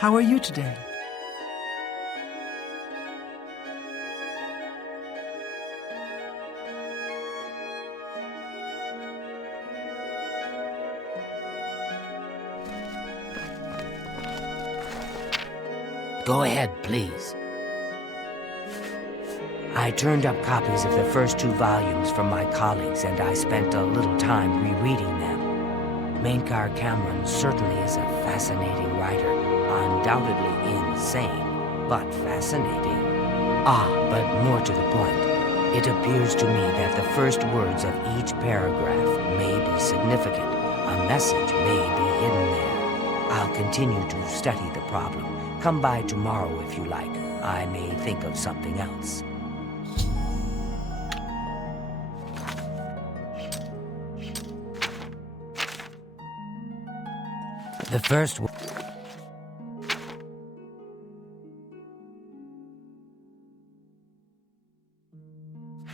How are you today? Go ahead, please. I turned up copies of the first 2 volumes from my colleagues, and I spent a little time rereading them. Mainkar Cameron certainly is a fascinating writer, undoubtedly insane, but fascinating. But more to the point. It appears to me that the first words of each paragraph may be significant. A message may be hidden there. I'll continue to study the problem. Come by tomorrow if you like. I may think of something else. The first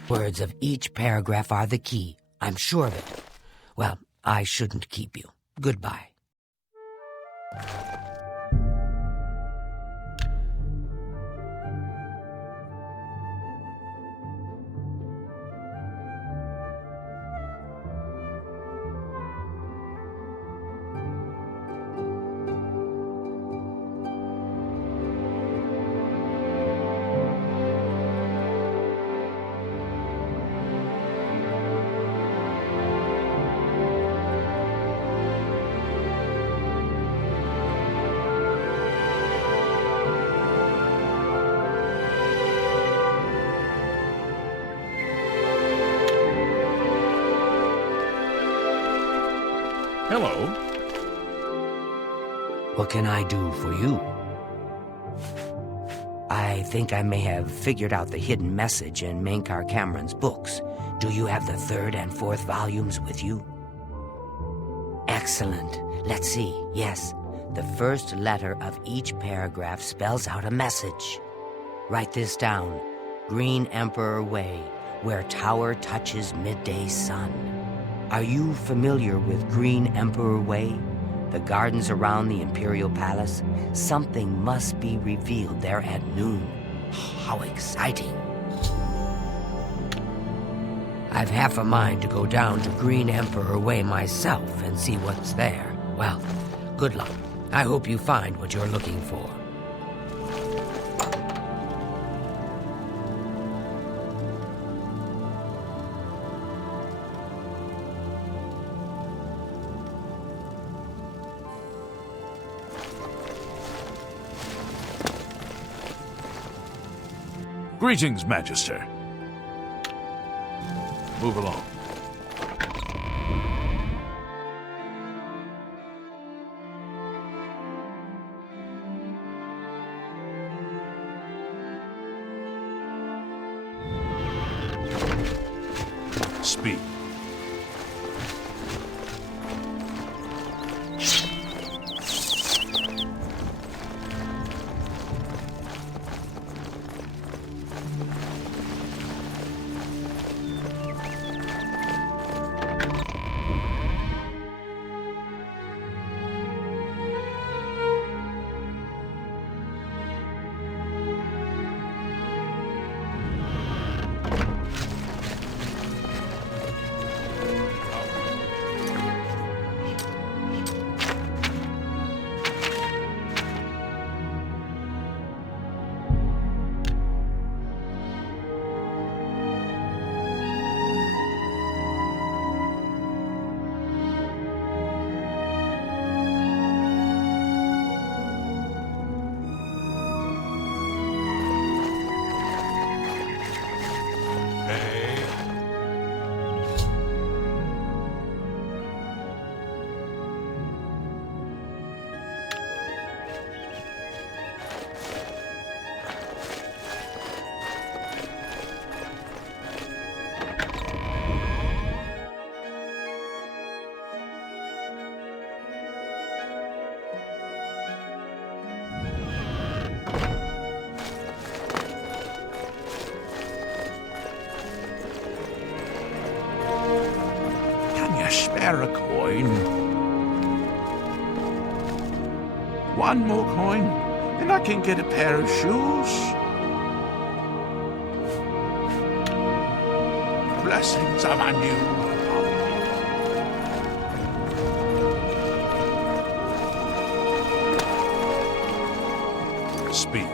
words of each paragraph are the key. I'm sure of it. Well, I shouldn't keep you. Goodbye. Hello. What can I do for you? I think I may have figured out the hidden message in Mainkar Cameron's books. Do you have the 3rd and 4th volumes with you? Excellent. Let's see. Yes, the first letter of each paragraph spells out a message. Write this down. Green Emperor Way, where tower touches midday sun. Are you familiar with Green Emperor Way? The gardens around the Imperial Palace? Something must be revealed there at noon. How exciting. I've half a mind to go down to Green Emperor Way myself and see what's there. Well, good luck. I hope you find what you're looking for. Greetings, Magister. Move along. Speak. Spare a coin. One more coin, and I can get a pair of shoes. Blessings are on you. Speak.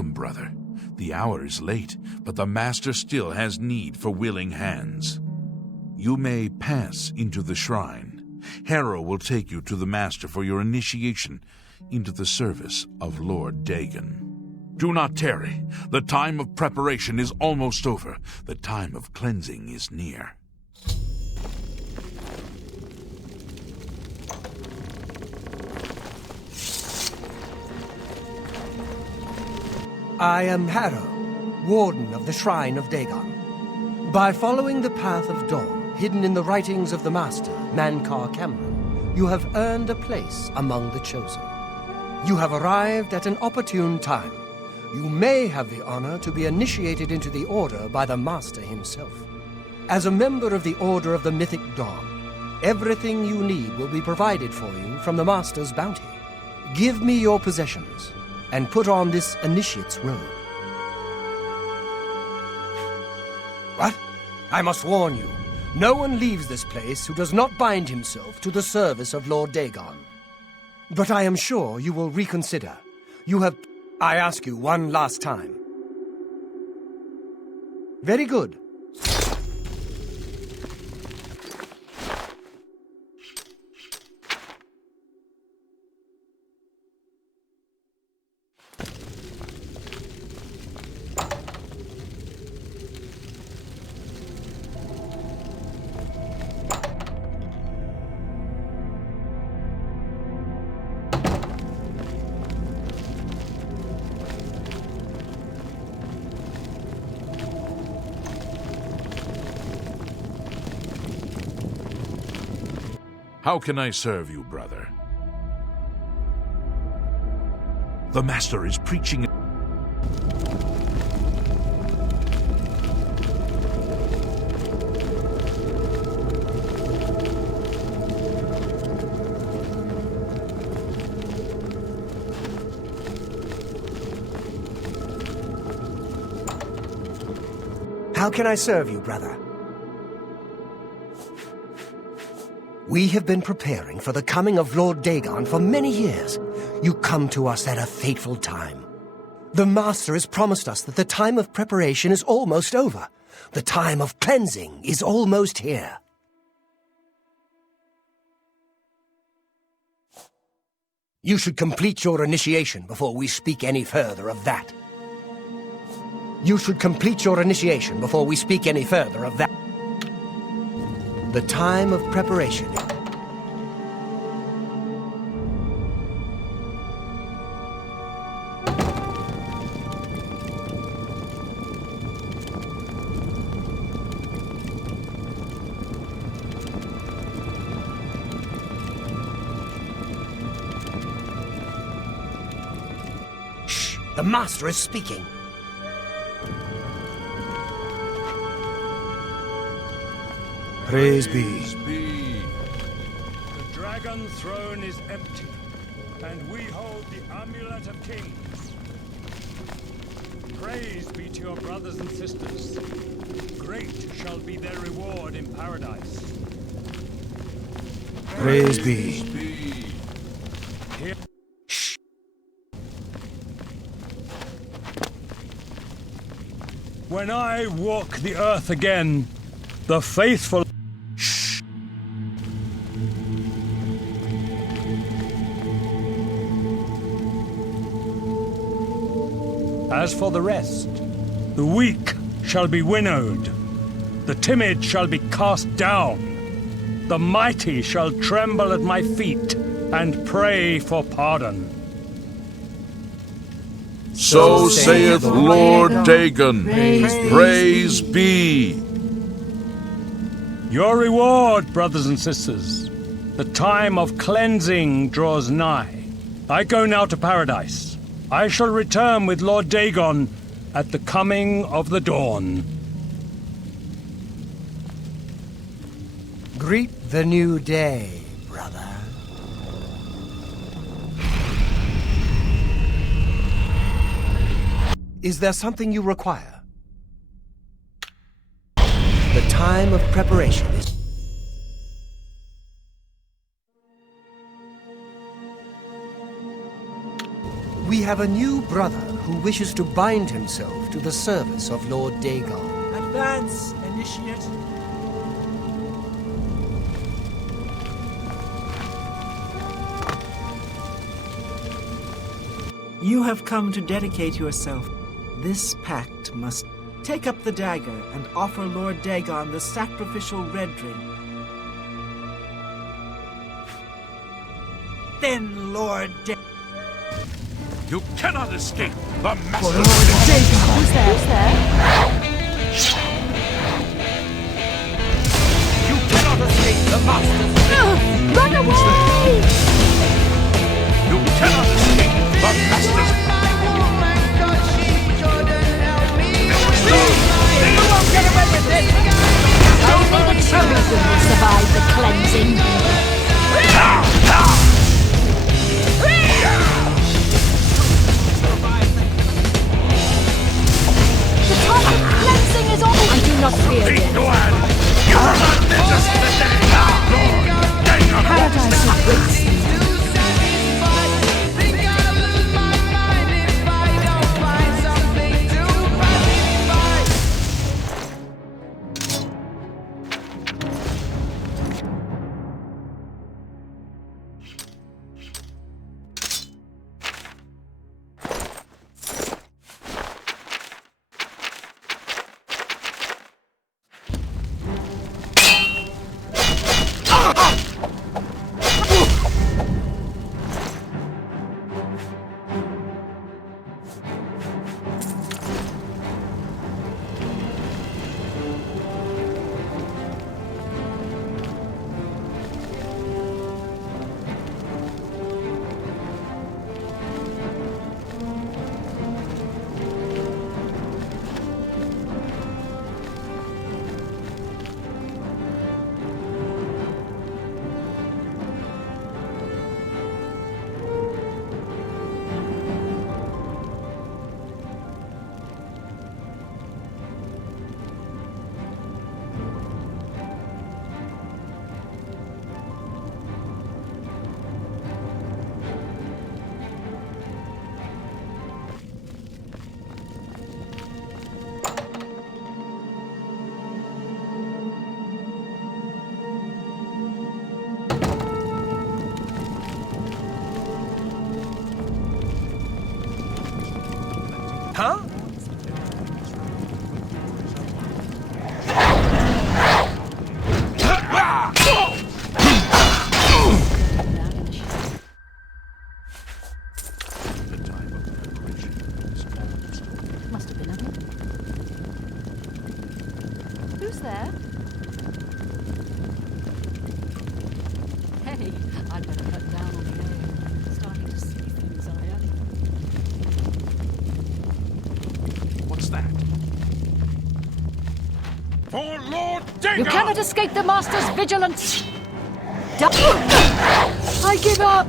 Welcome, brother. The hour is late, but the Master still has need for willing hands. You may pass into the shrine. Harrow will take you to the Master for your initiation into the service of Lord Dagon. Do not tarry. The time of preparation is almost over. The time of cleansing is near. I am Harrow, Warden of the Shrine of Dagon. By following the path of dawn, hidden in the writings of the Master, Mankar Cameron, you have earned a place among the Chosen. You have arrived at an opportune time. You may have the honor to be initiated into the Order by the Master himself. As a member of the Order of the Mythic Dawn, everything you need will be provided for you from the Master's bounty. Give me your possessions, and put on this initiate's robe. What? I must warn you, no one leaves this place who does not bind himself to the service of Lord Dagon. But I am sure you will reconsider. You have... I ask you one last time. Very good. How can I serve you, brother? The Master is preaching. How can I serve you, brother? We have been preparing for the coming of Lord Dagon for many years. You come to us at a fateful time. The Master has promised us that the time of preparation is almost over. The time of cleansing is almost here. You should complete your initiation before we speak any further of that. You should complete your initiation before we speak any further of that. The time of preparation. Shh! The Master is speaking. Praise be. The dragon throne is empty, and we hold the amulet of kings. Praise be to your brothers and sisters. Great shall be their reward in paradise. Praise be. Here when I walk the earth again, the faithful... As for the rest, the weak shall be winnowed, the timid shall be cast down, the mighty shall tremble at my feet and pray for pardon. So saith Lord Dagon. Praise be. Your reward, brothers and sisters. The time of cleansing draws nigh. I go now to paradise. I shall return with Lord Dagon at the coming of the dawn. Greet the new day, brother. Is there something you require? The time of preparation is... We have a new brother who wishes to bind himself to the service of Lord Dagon. Advance, initiate. You have come to dedicate yourself. This pact must take up the dagger and offer Lord Dagon the sacrificial red ring. Then Lord Dagon... You cannot escape the For master. Lord Dagon! Who's there? Who's there? You cannot escape the master's Run away! You cannot escape the master's. You won't get away with this! Only the chosen will survive the cleansing. The time of cleansing is on! I do not fear Be death. glad you are not with us today. Lord Dagon. Paradise awaits you. Huh? Must have been a... Who's there? Hey, I'd better cut down on the air. Starting to see things I am. What's that? For Lord Dagon! You cannot escape the Master's vigilance! I give up!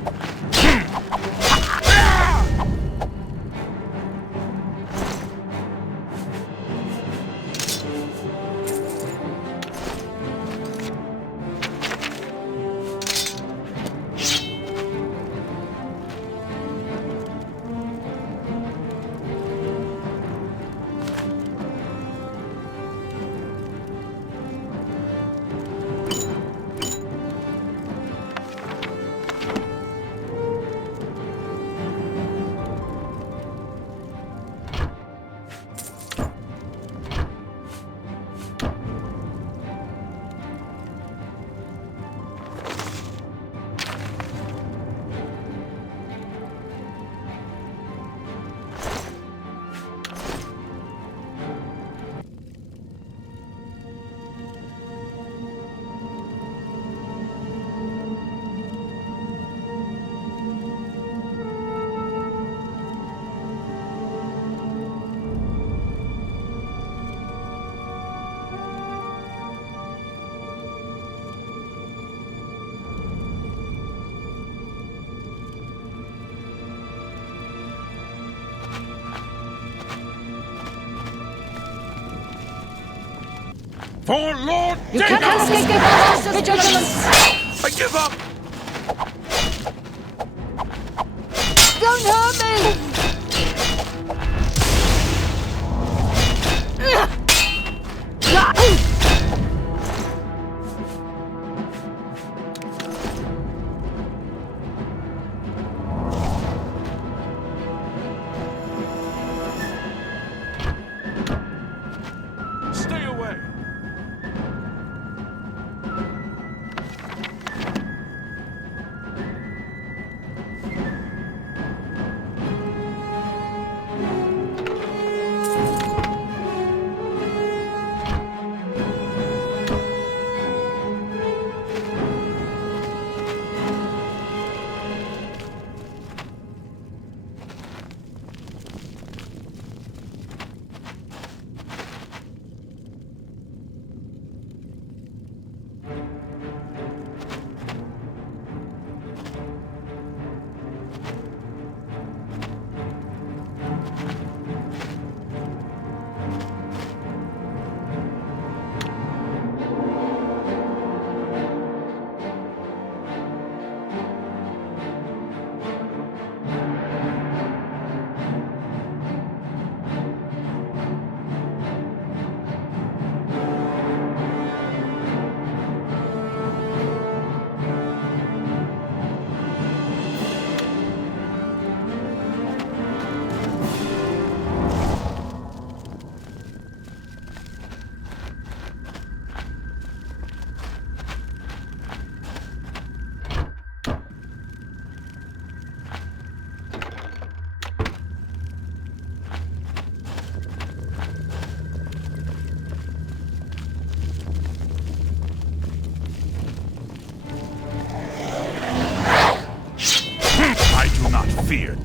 For Lord You Dagon! cannot escape the Master's vigilance! I give up! Don't hurt me!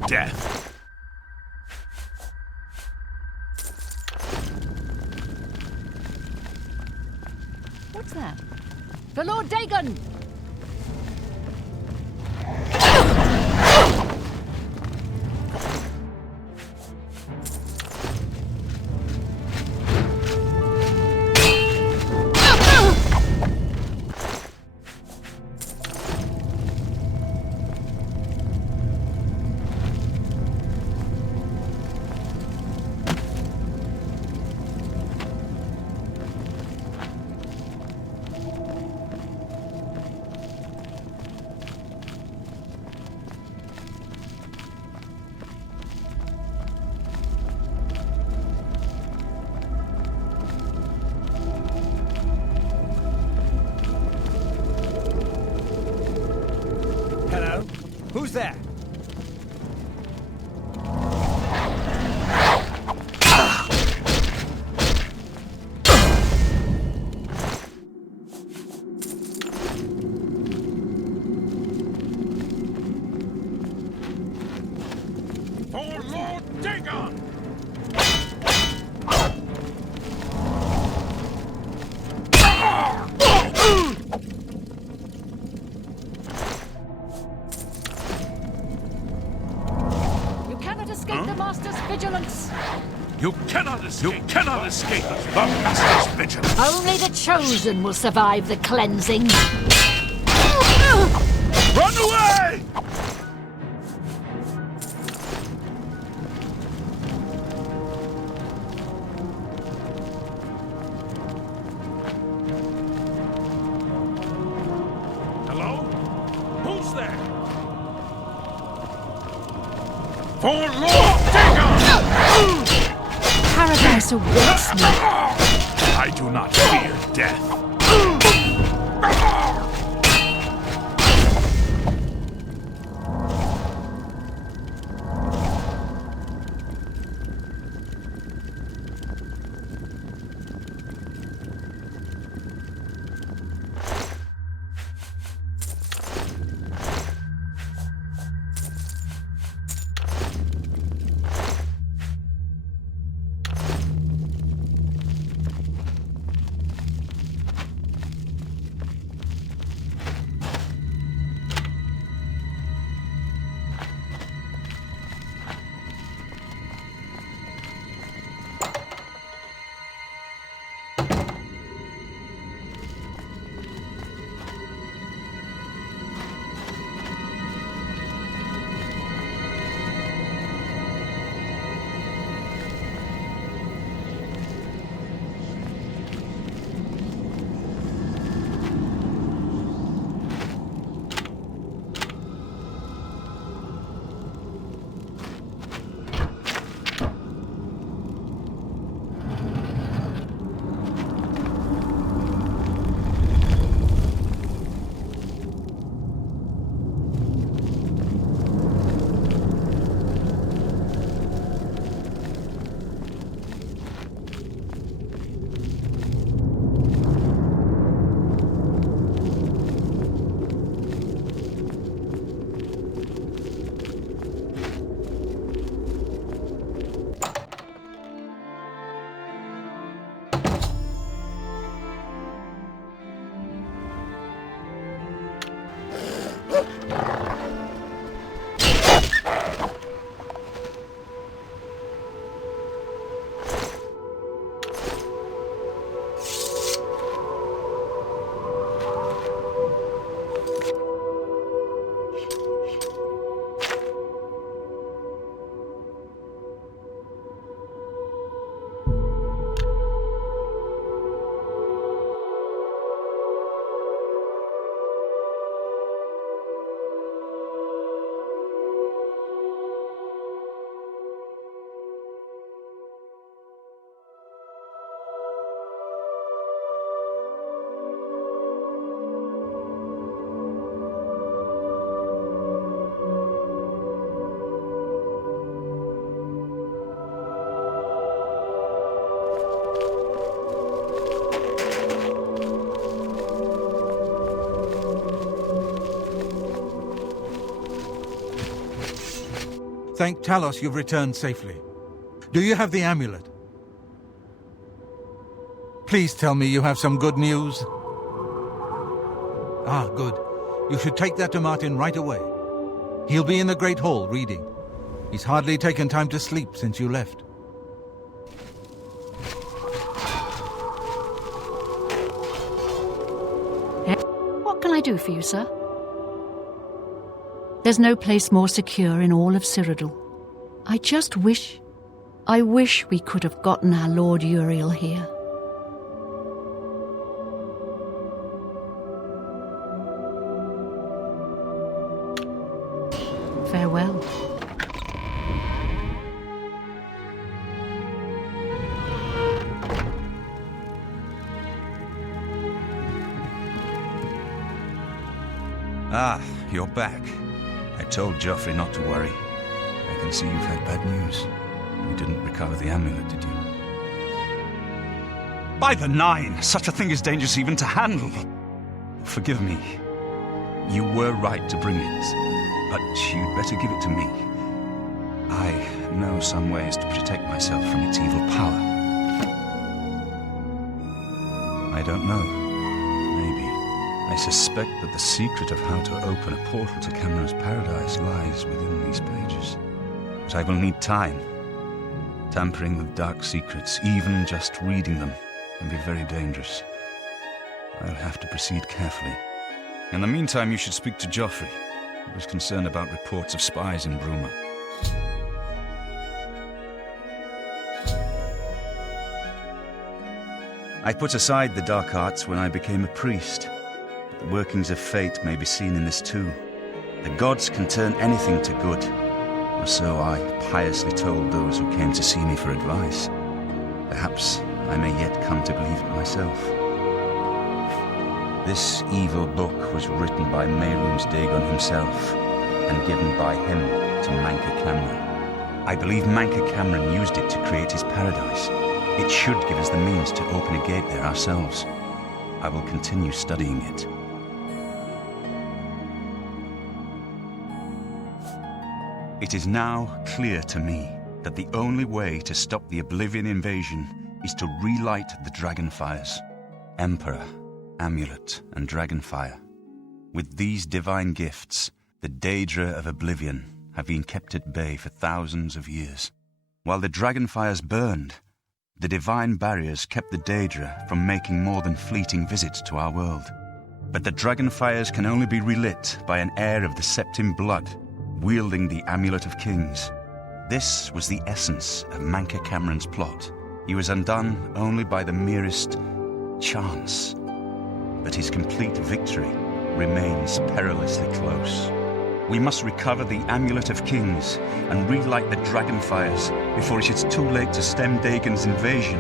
death. What's that? For Lord Dagon! Hello? Who's there? For Lord Dagon! You cannot escape the Master's vigilance! You cannot escape the Master's vigilance. Only the chosen will survive the cleansing! Run away! Hello? Who's there? For Lord Dagon! Paradise awaits me! I do not fear death. Thank Talos you've returned safely. Do you have the amulet? Please tell me you have some good news. Ah, good. You should take that to Martin right away. He'll be in the Great Hall reading. He's hardly taken time to sleep since you left. What can I do for you, sir? There's no place more secure in all of Cyrodiil. I wish we could have gotten our Lord Uriel here. Farewell. Ah, you're back. I told Joffrey not to worry. I can see you've had bad news. You didn't recover the amulet, did you? By the Nine! Such a thing is dangerous even to handle. Forgive me. You were right to bring it, but you'd better give it to me. I know some ways to protect myself from its evil power. I don't know. Maybe. I suspect that the secret of how to open a portal to Cameron's paradise lies within these pages. But I will need time. Tampering with dark secrets, even just reading them, can be very dangerous. I'll have to proceed carefully. In the meantime, you should speak to Joffrey. He was concerned about reports of spies in Bruma. I put aside the dark arts when I became a priest. But the workings of fate may be seen in this too. The gods can turn anything to good. Or so I piously told those who came to see me for advice. Perhaps I may yet come to believe it myself. This evil book was written by Mehrunes Dagon himself, and given by him to Manca Cameron. I believe Manca Cameron used it to create his paradise. It should give us the means to open a gate there ourselves. I will continue studying it. It is now clear to me that the only way to stop the Oblivion invasion is to relight the Dragonfires. Emperor, Amulet, and Dragonfire. With these divine gifts, the Daedra of Oblivion have been kept at bay for thousands of years. While the Dragonfires burned, the divine barriers kept the Daedra from making more than fleeting visits to our world. But the Dragonfires can only be relit by an heir of the Septim blood, wielding the Amulet of Kings. This was the essence of Manca Cameron's plot. He was undone only by the merest chance. But his complete victory remains perilously close. We must recover the Amulet of Kings and relight the Dragonfires before it is too late to stem Dagon's invasion.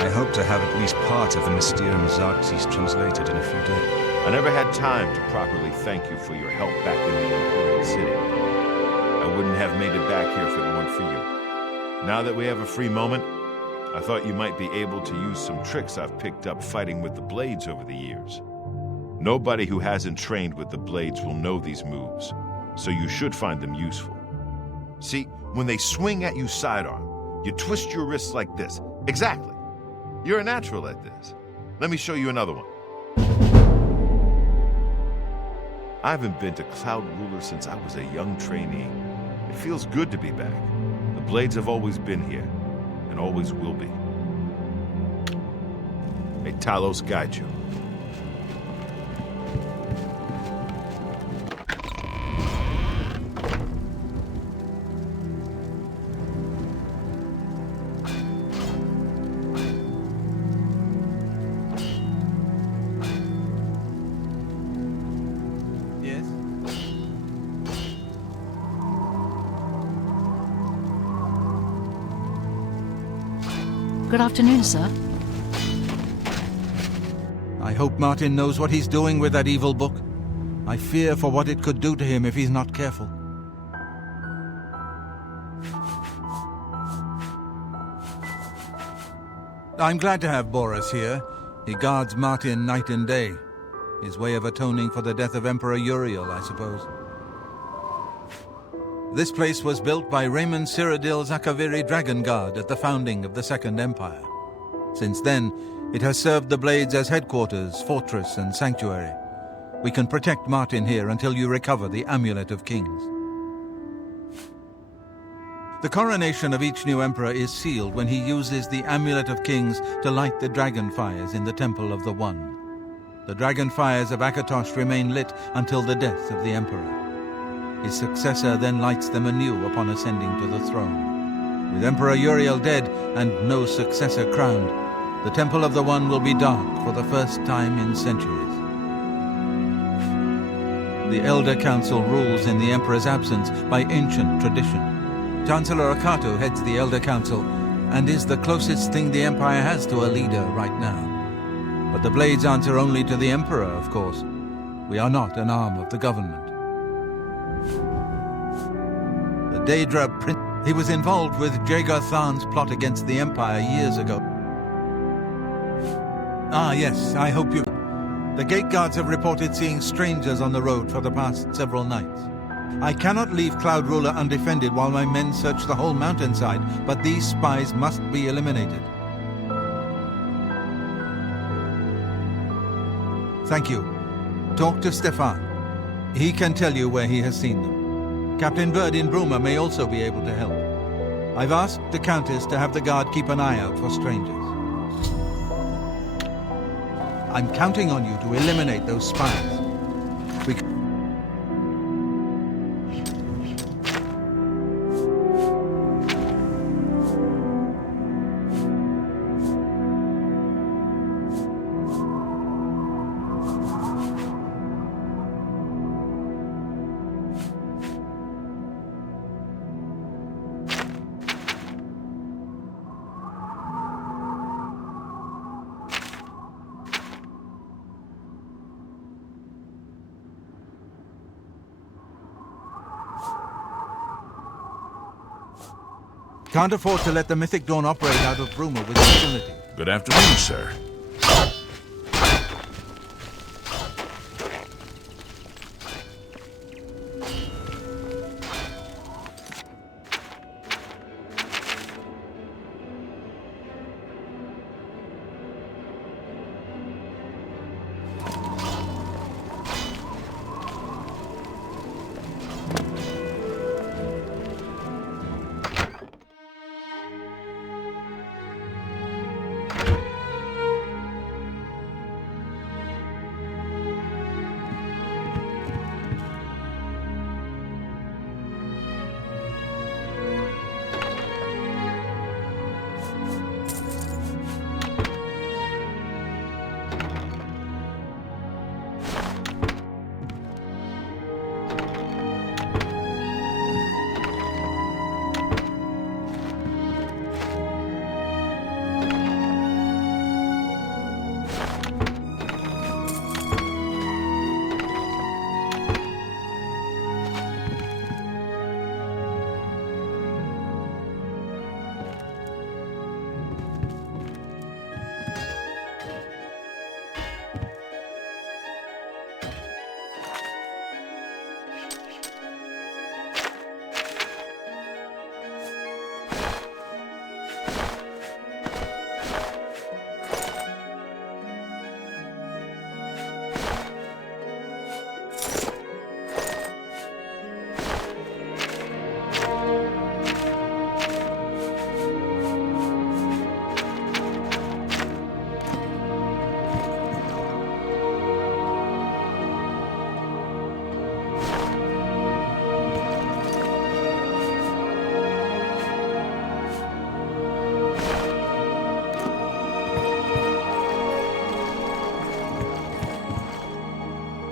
I hope to have at least part of the Mysterium Xarxes translated in a few days. I never had time to properly thank you for your help back in the Imperial City. I wouldn't have made it back here if it weren't for you. Now that we have a free moment, I thought you might be able to use some tricks I've picked up fighting with the Blades over the years. Nobody who hasn't trained with the Blades will know these moves, so you should find them useful. See, when they swing at you sidearm, you twist your wrists like this. Exactly. You're a natural at this. Let me show you another one. I haven't been to Cloud Ruler since I was a young trainee. It feels good to be back. The Blades have always been here, and always will be. May Talos guide you. Good afternoon, sir. I hope Martin knows what he's doing with that evil book. I fear for what it could do to him if he's not careful. I'm glad to have Boris here. He guards Martin night and day. His way of atoning for the death of Emperor Uriel, I suppose. This place was built by Raymond Cyrodiil Zakaviri Dragon Guard at the founding of the Second Empire. Since then, it has served the Blades as headquarters, fortress, and sanctuary. We can protect Martin here until you recover the Amulet of Kings. The coronation of each new emperor is sealed when he uses the Amulet of Kings to light the dragon fires in the Temple of the One. The dragon fires of Akatosh remain lit until the death of the emperor. His successor then lights them anew upon ascending to the throne. With Emperor Uriel dead and no successor crowned, the Temple of the One will be dark for the first time in centuries. The Elder Council rules in the Emperor's absence by ancient tradition. Chancellor Akato heads the Elder Council and is the closest thing the Empire has to a leader right now. But the Blades answer only to the Emperor, of course. We are not an arm of the government. The Daedra Prince... He was involved with Jagar Tharn's plot against the Empire years ago. Ah, yes, I hope you... The gate guards have reported seeing strangers on the road for the past several nights. I cannot leave Cloud Ruler undefended while my men search the whole mountainside, but these spies must be eliminated. Thank you. Talk to Stefan. He can tell you where he has seen them. Captain Bird in Bruma may also be able to help. I've asked the Countess to have the guard keep an eye out for strangers. I'm counting on you to eliminate those spies. Can't afford to let the Mythic Dawn operate out of Bruma with impunity. Good afternoon, sir.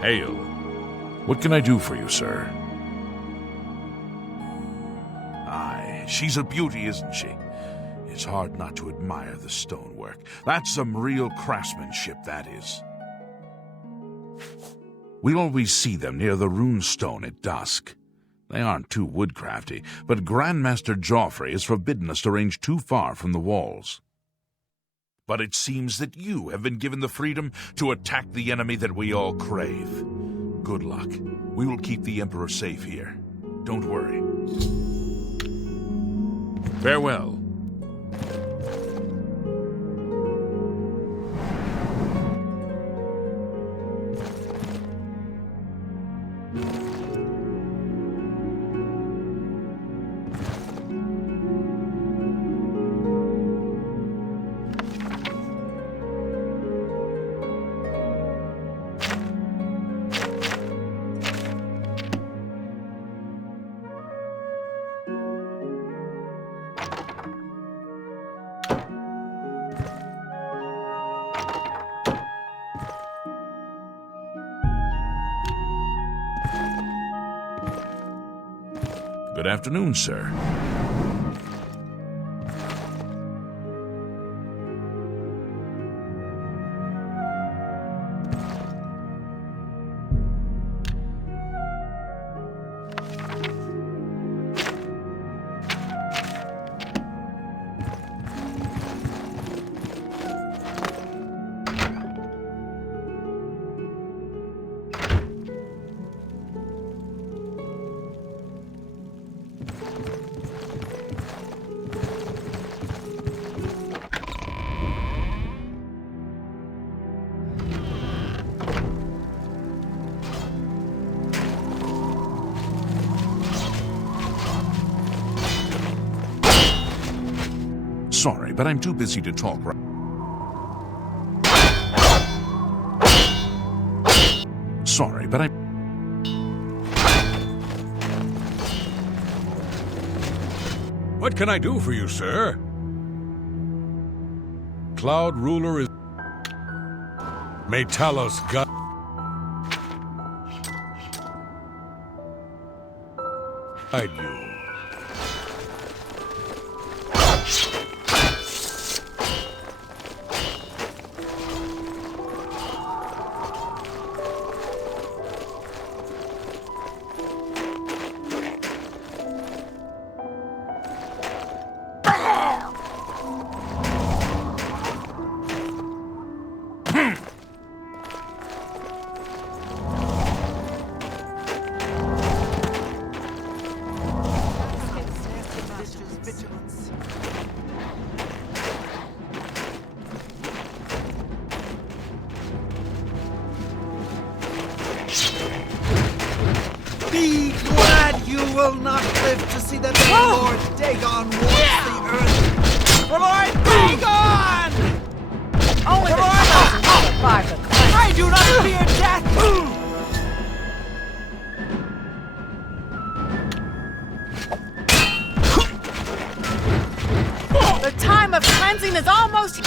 Hail. What can I do for you, sir? Aye, she's a beauty, isn't she? It's hard not to admire the stonework. That's some real craftsmanship, that is. We always see them near the runestone at dusk. They aren't too woodcrafty, but Grandmaster Joffrey has forbidden us to range too far from the walls. But it seems that you have been given the freedom to attack the enemy that we all crave. Good luck. We will keep the Emperor safe here. Don't worry. Farewell. Good afternoon, sir. Sorry, but I'm too busy to talk right. Sorry, but I'm... What can I do for you, sir? Cloud Ruler is... May Talos guide you. Be glad you will not live to see that the Lord Dagon wards the earth. For Lord Dagon! Only the Titans will survive the cleanse. I do not fear death! The time of cleansing is almost...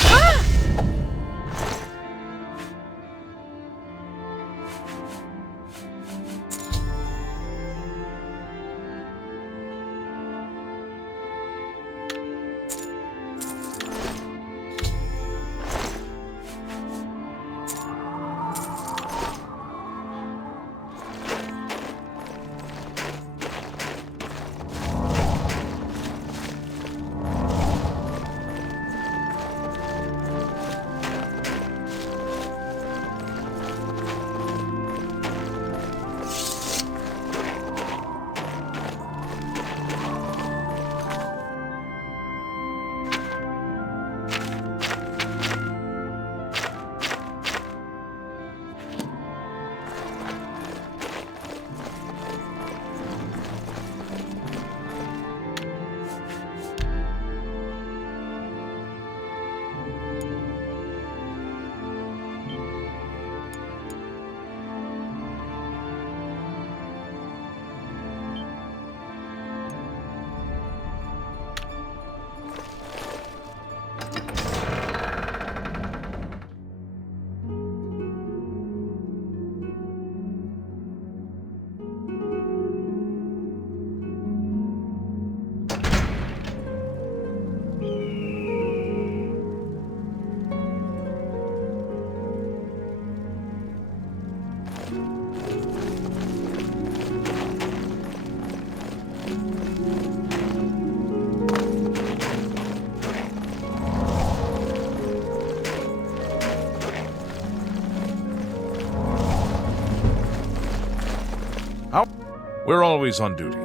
We're always on duty.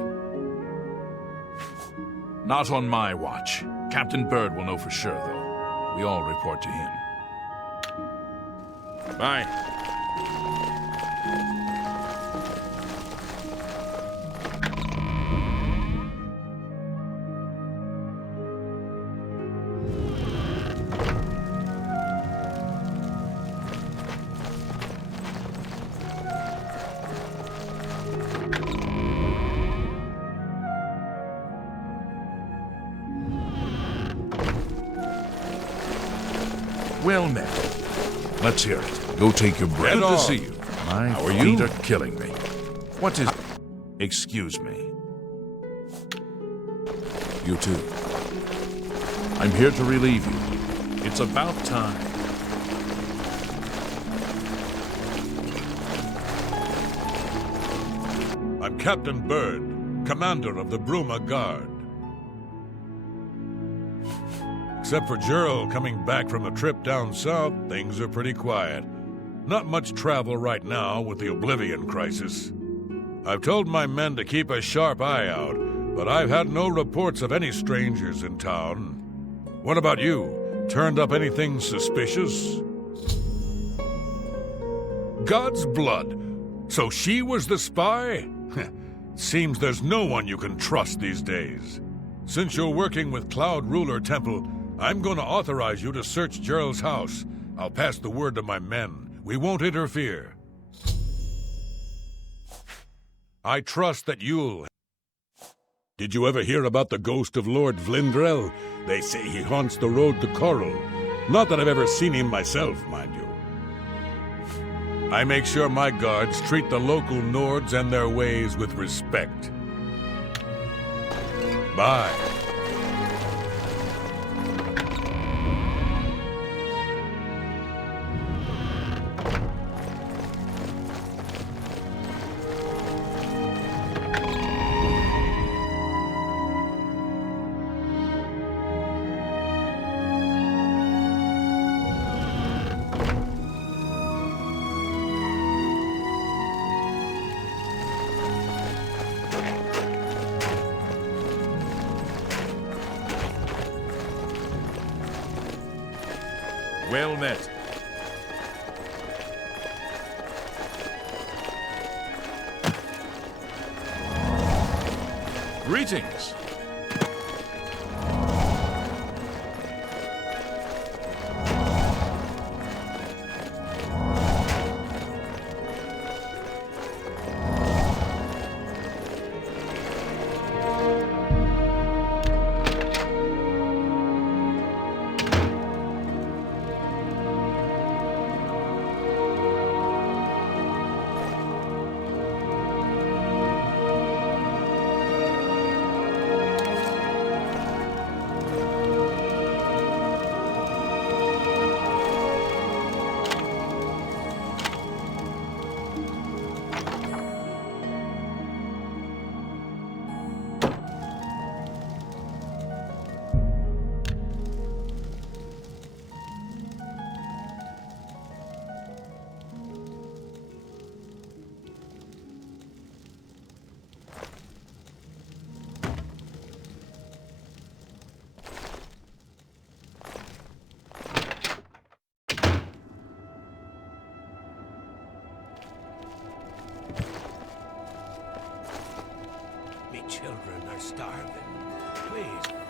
Not on my watch. Captain Bird will know for sure, though. We all report to him. Bye. Well met. Let's hear it. Go take your breath. Good to see you. My feet are killing me. What is... Excuse me. You too. I'm here to relieve you. It's about time. I'm Captain Bird, commander of the Bruma Guard. Except for Gerald coming back from a trip down south, things are pretty quiet. Not much travel right now with the Oblivion crisis. I've told my men to keep a sharp eye out, but I've had no reports of any strangers in town. What about you? Turned up anything suspicious? God's blood. So she was the spy? Seems there's no one you can trust these days. Since you're working with Cloud Ruler Temple, I'm going to authorize you to search Gerald's house. I'll pass the word to my men. We won't interfere. I trust that you'll... Did you ever hear about the ghost of Lord Vlindrel? They say he haunts the road to Coral. Not that I've ever seen him myself, mind you. I make sure my guards treat the local Nords and their ways with respect. Bye. Well met. Greetings. Me children are starving. Please,